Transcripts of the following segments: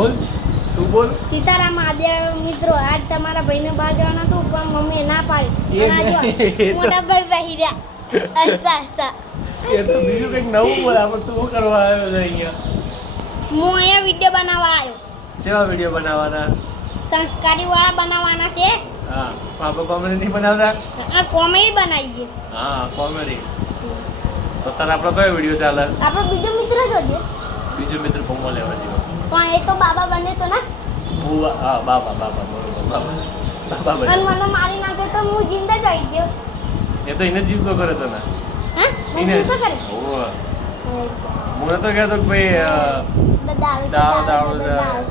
બોલ તું બોલ. સીતારામ મહાદેવ મિત્રો, આજ તમારા ભાઈને બહાર જવાનું હતું પણ મમ્મીએ ના પાડી. અને આ જો મોટા ભાઈ બેહી રહ્યા હસતા હસતા. એ તો બીજું કંઈક નવું બોલ. આપણે તું શું કરવા આવ્યો છે અહીંયા? હું અહીંયા વિડીયો બનાવવા આવ્યો. કેવા વિડીયો બનાવવાના? સંસ્કારી વાળા બનાવવાના છે. હા, આપણે કોમેડી નહીં બનાવતા? આ કોમેડી બનાવીએ. હા, કોમેડી. તો તારે આપણો કયો વિડીયો ચાલે? આપણો બીજો મિત્ર જોજો. બીજો મિત્ર પમો લેવા જેવો. પણ એ તો બાબા બને તો ના. બુવા, હા, બાબા બરોબર, બાબા બને. અને મને મારી નાખે તો હું જિંદા જ આવી ગયો. એ તો એને જીવતો કરે તો ને. હા, મને જીવતો કરે. ઓહ, મને તો કહેતો કે ભાઈ દાવ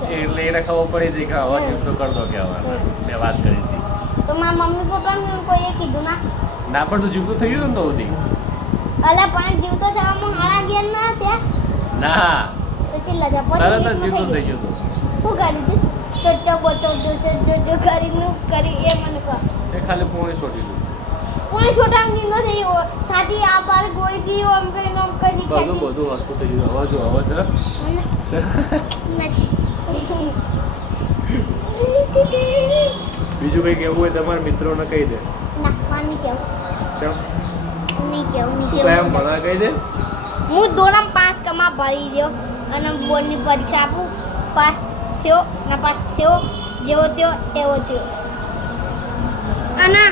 એટલે એને ખબર પડી હતી કે હવે જીવતો કરતો કહેવાય. મેં વાત કરી હતી. તો મારા મમ્મી પપ્પાને કોઈએ કીધું ના. ના પણ તું જીવતો થઈ ગયો ને તો સુધી. અલા પણ જીવતો થવામાં હાડા ગયા ના ત્યાં. ના, તો ચિલ્લા જા તરત જ જીવતો થઈ ગયો તું. શું કરી તું? ચોટો બોટો જો કરી એ મને કહો. એ ખાલી પોણી છોડી દીધું. કોઈ છોટા અંગી ન થઈ છાતી આ પાર ગોળી થી આમ કરીને આમ કરી બધું હરખું થઈ ગયું. હવે જો હવે છે બીજું કઈ કેવું હોય તમારા મિત્રોને કહી દે. ના માની કેવું ચમ નહીં કેવું શું કાંઈ એમ મને કહી દે. હું ધોરણ 5 કમા ભરી ગયો અને બોર્ડની પરીક્ષા આપું, પાસ થયો ના પાસ થયો, જેવો થયો તેવો થયો. અને